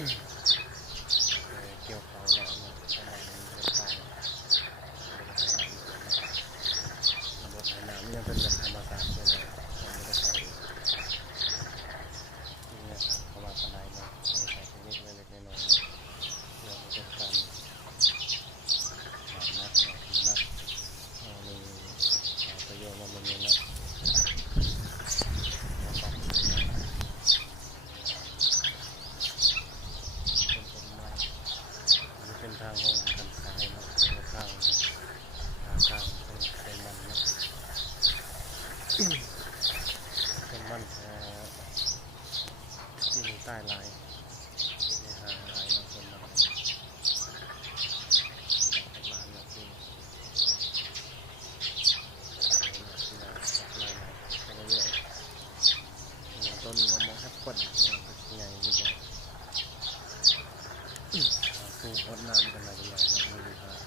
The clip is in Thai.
เกี่ยวเขาแล้วเนาะประมาณนี้รถไฟระบบไหน้ำยังเป็นแบบธรรมชาติอยู่เลยยังไม่ได้ใส่นี่นะครับเพราะว่าปลาไหลเนาะไม่ใส่เทคนิคเล็กๆน้อยๆเนาะเรื่องประสบการณ์หานักเนาะนักมีประโยชน์มาเป็นนักมาปรับเป็นต้นไม้จะเป็นทางลงทางซ้ายเนาะทางเป็นมันเนาะเป็นมันที่มีใต้ลายที่ในหางลายเนาะเป็นมันลายเนาะที่ลายก็เยอะอย่างต้นมะม่วงแอปเปิ้ลใหญ่ยิ่งใหญ่ปลูกรดน้ำกันมาเป็นใหญ่เนาะมี